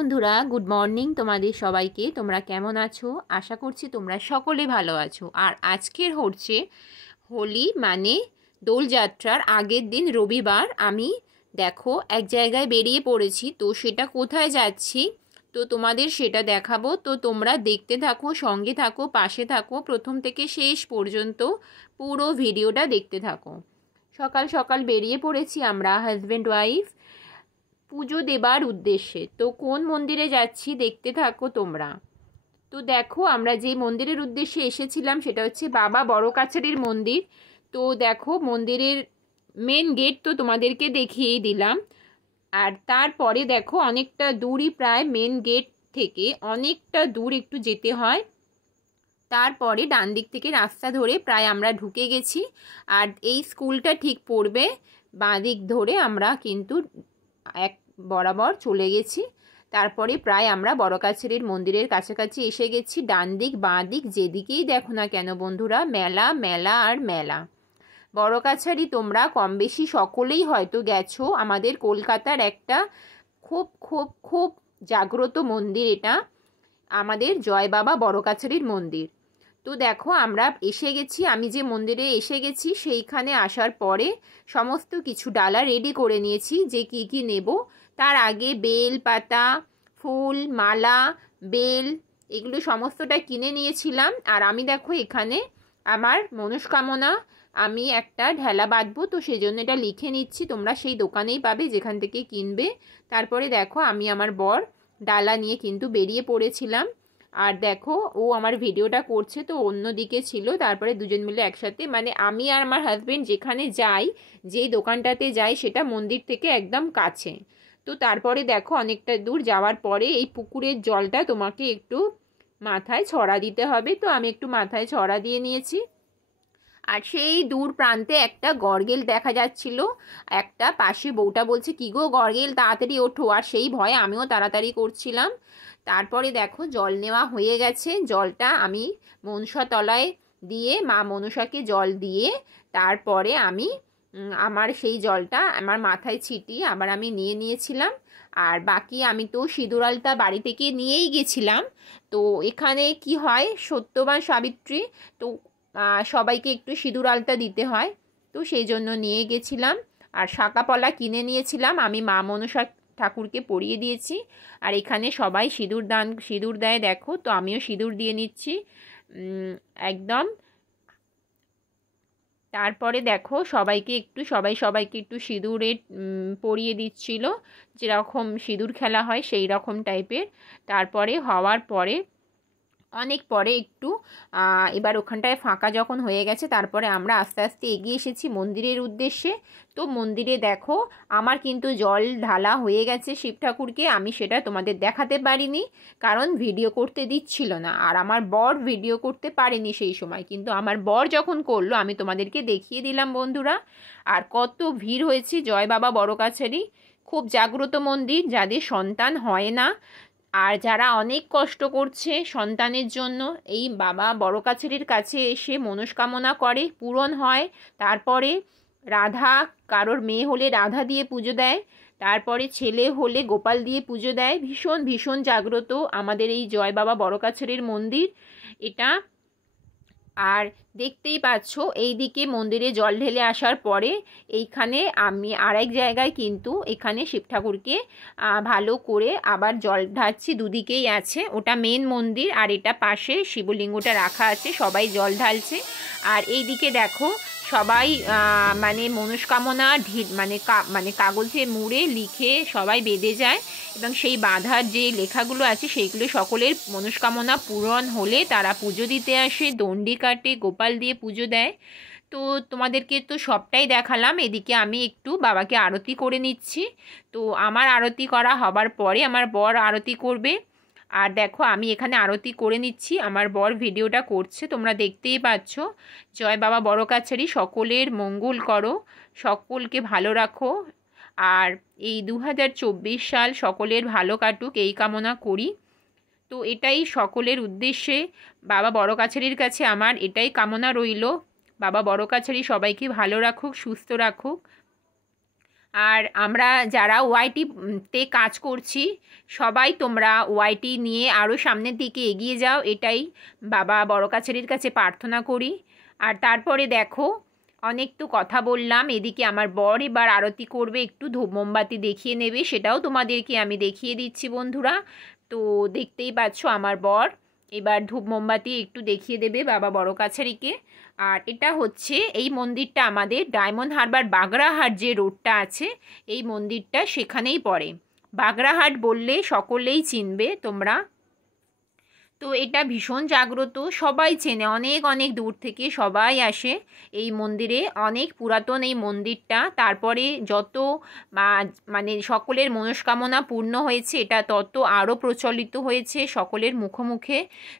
বন্ধুরা, good morning তোমাদের সবাইকে। তোমরা কেমন আছো? আশা করছি তোমরা সকলে ভালো আছো। আর আজকের হচ্ছে হোলি, মানে দোলযাত্রার আগের দিন, রবিবার। আমি দেখো এক জায়গায় বেরিয়ে পড়েছি, তো সেটা কোথায় যাচ্ছি তো তোমাদের সেটা দেখাবো। তো তোমরা দেখতে থাকো, সঙ্গে থাকো, পাশে থাকো, প্রথম থেকে শেষ পর্যন্ত পুরো ভিডিওটা দেখতে থাকো। সকাল সকাল বেরিয়ে পড়েছি আমরা, হাজব্যান্ড ওয়াইফ, পুজো দেবার উদ্দেশ্যে। তো কোন মন্দিরে যাচ্ছি দেখতে থাকো তোমরা। তো দেখো, আমরা যে মন্দিরের উদ্দেশ্যে এসেছিলাম সেটা হচ্ছে বাবা বড় কাছারির মন্দির। তো দেখো, মন্দিরের মেন গেট তো তোমাদেরকে দেখিয়েই দিলাম। আর তারপরে দেখো, অনেকটা দূরই, প্রায় মেন গেট থেকে অনেকটা দূর একটু যেতে হয়। তারপরে ডান দিক থেকে রাস্তা ধরে প্রায় আমরা ঢুকে গেছি। আর এই স্কুলটা ঠিক পড়বে বাঁ দিক ধরে, আমরা কিন্তু এক বরাবর চলে গেছি। তারপরে প্রায় আমরা বড় কাছারির মন্দিরের কাছাকাছি এসে গেছি। ডান দিক বাঁ দিক যেদিকেই দেখো না কেন বন্ধুরা, মেলা মেলা আর মেলা। বড় কাছারি তোমরা কম বেশি সকলেই হয়তো গেছো। আমাদের কলকাতার একটা খুব খুব খুব জাগ্রত মন্দির এটা, আমাদের জয় বাবা বড় কাছারির মন্দির। তো দেখো, আমরা এসে গেছি। আমি যে মন্দিরে এসে গেছি সেইখানে আসার পরে সমস্ত কিছু ডালা রেডি করে নিয়েছি যে কি কি নেব। তার আগে বেল পাতা, ফুল, মালা, বেল, এগুলো সমস্তটা কিনে নিয়েছিলাম। আর আমি দেখো এখানে আমার মনস্কামনা, আমি একটা ঢেলা বাঁধবো, তো সেজন্য এটা লিখে নিচ্ছি। তোমরা সেই দোকানেই পাবে যেখান থেকে কিনবে। তারপরে দেখো, আমি আমার বর ডালা নিয়ে কিন্তু বেরিয়ে পড়েছিলাম। আর দেখো, ও আমার ভিডিওটা করছে, তো অন্য দিকে ছিল। তারপরে দুজন মিলে একসাথে, মানে আমি আর আমার হাজবেন্ড যেখানে যাই, যেই দোকানটাতে যাই, সেটা মন্দির থেকে একদম কাছে। তো তারপরে দেখো, অনেকটা দূর যাওয়ার পরে এই পুকুরের জলটা তোমাকে একটু মাথায় ছড়া দিতে হবে। তো আমি একটু মাথায় ছড়া দিয়ে নিয়েছি। আর সেই দূর প্রান্তে একটা গর্গেল দেখা যাচ্ছিল। একটা পাশে বউটা বলছে, কি গো গর্গেল, তাড়াতাড়ি ওঠো। আর সেই ভয়ে আমিও তাড়াতাড়ি করছিলাম। তারপরে দেখো, জল নেওয়া হয়ে গেছে। জলটা আমি মনসা তলায় দিয়ে, মা মনসাকে জল দিয়ে, তারপরে আমি আমার সেই জলটা আমার মাথায় ছিটিয়ে আবার আমি নিয়ে নিয়েছিলাম। আর বাকি আমি তো সিঁদুর আলতা বাড়ি থেকে নিয়েই গেছিলাম। তো এখানে কি হয়, সত্যবান সাবিত্রী, তো সবাইকে একটু সিঁদুর আলতা দিতে হয়, তো সেই জন্য নিয়ে গেছিলাম। আর শাঁকাপলা কিনে নিয়েছিলাম, আমি মা মনসা ঠাকুরকে পরিয়ে দিয়েছি। আর এখানে সবাই সিঁদুর দেয় দেখো, তো আমিও সিঁদুর দিয়ে নিচ্ছি একদম। তারপরে দেখো, সবাইকে একটু সিঁদুরে পরিয়ে দিচ্ছিল, যেরকম সিঁদুর খেলা হয় সেই রকম টাইপের। তারপরে হওয়ার পরে অনেক পরে একটু এবার ওখানটায় ফাঁকা যখন হয়ে গেছে, তারপরে আমরা আস্তে আস্তে এগিয়ে এসেছি মন্দিরের উদ্দেশ্যে। তো মন্দিরে দেখো, আমার কিন্তু জল ঢালা হয়ে গেছে শিব ঠাকুরকে। আমি সেটা তোমাদের দেখাতে পারিনি, কারণ ভিডিও করতে দিচ্ছিল না। আর আমার বর ভিডিও করতে পারেনি সেই সময়, কিন্তু আমার বর যখন করলো আমি তোমাদেরকে দেখিয়ে দিলাম বন্ধুরা। আর কত ভিড় হয়েছে জয় বাবা বড় কাছারি, খুব জাগ্রত মন্দির। যাদের সন্তান হয় না আর যারা অনেক কষ্ট করছে সন্তানের জন্য, এই বাবা বড় কাছারির কাছে এসে মনস্কামনা করে, পূরণ হয়। তারপরে রাধা, কারোর মেয়ে হলে রাধা দিয়ে পুজো দেয়, তারপরে ছেলে হলে গোপাল দিয়ে পুজো দেয়। ভীষণ ভীষণ জাগ্রত আমাদের এই জয় বাবা বড় কাছারির মন্দির এটা। আর দেখতেই পাচ্ছ, এই দিকে মন্দিরে জল ঢেলে আসার পরে এইখানে আমি আরেক জায়গায় কিন্তু এখানে শিব ঠাকুরকে ভালো করে আবার জল ঢালছি। দুদিকেই আছে, ওটা মেন মন্দির আর এটা পাশে শিবলিঙ্গটা রাখা আছে, সবাই জল ঢালছে। আর এই দিকে দেখো, সবাই মানে মনস্কামনা মানে কাগজে মুড়ে লিখে সবাই বেঁধে যায়, এবং সেই বাঁধার যে লেখাগুলো আছে সেইগুলো সকলের মনস্কামনা পূরণ হলে তারা পুজো দিতে আসে, দণ্ডি কাটে, গোপাল দিয়ে পুজো দেয়। তো তোমাদেরকে তো সবটাই দেখালাম। এদিকে আমি একটু বাবাকে আরতি করে নিচ্ছি। তো আমার আরতি করা হবার পরে আমার বর আরতি করবে। আর দেখো, আমি এখানে আরতি করে নিচ্ছি, আমার বর ভিডিওটা করছে, তোমরা দেখতেই পাচ্ছ। জয় বাবা বড় কাছারি সকলের মঙ্গল করো, সকলকে ভালো রাখো। আর এই 2024 সাল সকলের ভালো কাটুক এই কামনা করি। তো এটাই সকলের উদ্দেশ্যে বাবা বড় কাছারির কাছে আমার এটাই কামনা রইল, বাবা বড় কাছারি সবাইকে ভালো রাখুক, সুস্থ রাখুক। আর আমরা যারা ওয়াইটি তে কাজ করছি সবাই তোমরা ওয়াইটি নিয়ে আরও সামনের দিকে এগিয়ে যাও, এটাই বাবা বড় কাছারির কাছে প্রার্থনা করি। আর তারপরে দেখো অনেক তো কথা বললাম, এদিকে আমার বর এবার আরতি করবে, একটু ধূপ মোমবাতি দেখিয়ে নেবে, সেটাও তোমাদেরকে আমি দেখিয়ে দিচ্ছি বন্ধুরা। তো দেখতেই পাচ্ছ আমার বর এবার ধূপ মোমবাতি একটু দেখিয়ে দেবে বাবা বড় কাছারিকে। আর এটা হচ্ছে এই মন্দিরটা আমাদের ডায়মন্ড হারবার বাগড়াহাট যে রোডটা আছে এই মন্দিরটা সেখানেই পড়ে। বাগড়াহাট বললে সকলেই চিনবে তোমরা। তো এটা ভীষণ জাগ্রত, সবাই চেনে, অনেক অনেক দূর থেকে সবাই আসে এই মন্দিরে। অনেক পুরাতন এই মন্দিরটা, তারপরে যত মানে সকলের মনস্কামনা পূর্ণ হয়েছে এটা তত আরও প্রচলিত হয়েছে সকলের মুখে মুখে।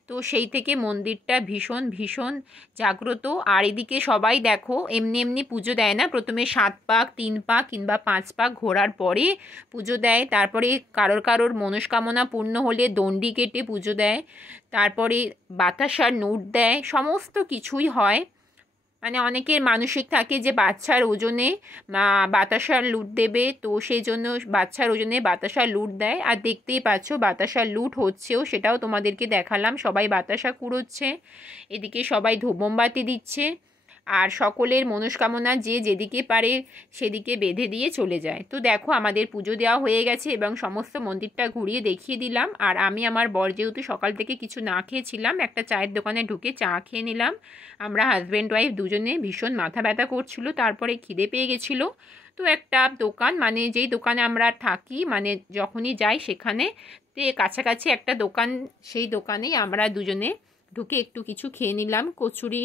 তো সেই থেকে মন্দিরটা ভীষণ ভীষণ জাগ্রত। আর এদিকে সবাই দেখো এমনি এমনি পুজো দেয় না, প্রথমে 7 পাক 3 পাক কিংবা 5 পাক ঘোরার পরে পুজো দেয়। তারপরে কারোর কারোর মনস্কামনা পূর্ণ হলে দণ্ডি কেটে পুজো দেয়, তারপরে বাতাসার নোট দেয়, সমস্ত কিছুই হয়। মানে অনেকের মানসিক থাকে যে বাচ্চার ওজনে বাতাসার লুট দেবে, তো সেই জন্য বাচ্চার ওজনে বাতাসার লুট দেয়। আর দেখতেই পাচ্ছ বাতাসার লুট হচ্ছেও, সেটাও তোমাদেরকে দেখালাম, সবাই বাতাসা কুড়োচ্ছে, এদিকে সবাই ধূপ মোমবাতি দিচ্ছে। আর সকলের মনস্কামনা যে যেদিকে পারে সেদিকে বেঁধে দিয়ে চলে যায়। তো দেখো আমাদের পুজো দেওয়া হয়ে গেছে এবং সমস্ত মন্দিরটা ঘুরিয়ে দেখিয়ে দিলাম। আর আমি আমার বর যেহেতু সকাল থেকে কিছু না খেয়েছিলাম, একটা চায়ের দোকানে ঢুকে চা খেয়ে নিলাম। আমরা হাজব্যান্ড ওয়াইফ দুজনে ভীষণ মাথা ব্যথা করছিল, তারপরে খিদে পেয়ে গেছিলো। তো একটা দোকান, মানে যেই দোকানে আমরা থাকি, মানে যখনই যাই সেখানে কাছাকাছি একটা দোকান, সেই দোকানেই আমরা দুজনে ঢুকে একটু কিছু খেয়ে নিলাম। কচুরি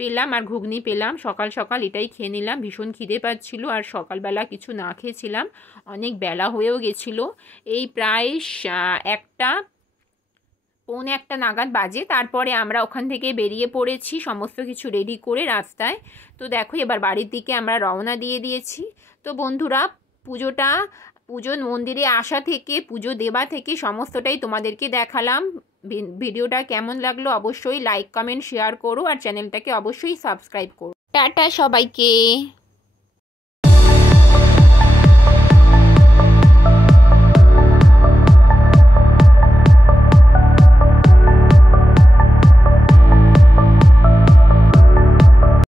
পেলাম আর ঘুগনি পেলাম, সকাল সকাল এটাই খেয়ে নিলাম, ভীষণ খিদে পাচ্ছিল। আর সকালবেলা কিছু না খেয়েছিলাম, অনেক বেলা হয়েও গেছিলো, এই প্রায় 1:45 নাগাদ বাজে। তারপরে আমরা ওখান থেকে বেরিয়ে পড়েছি সমস্ত কিছু রেডি করে রাস্তায়। তো দেখো এবার বাড়ির দিকে আমরা রওনা দিয়ে দিয়েছি। তো বন্ধুরা পুজোর মন্দিরে আসা থেকে পুজো দেওয়া থেকে সমস্তটাই তোমাদেরকে দেখালাম। ভিডিওটা কেমন লাগলো অবশ্যই লাইক কমেন্ট শেয়ার করো, আর চ্যানেলটাকে অবশ্যই সাবস্ক্রাইব করো। টাটা সবাইকে।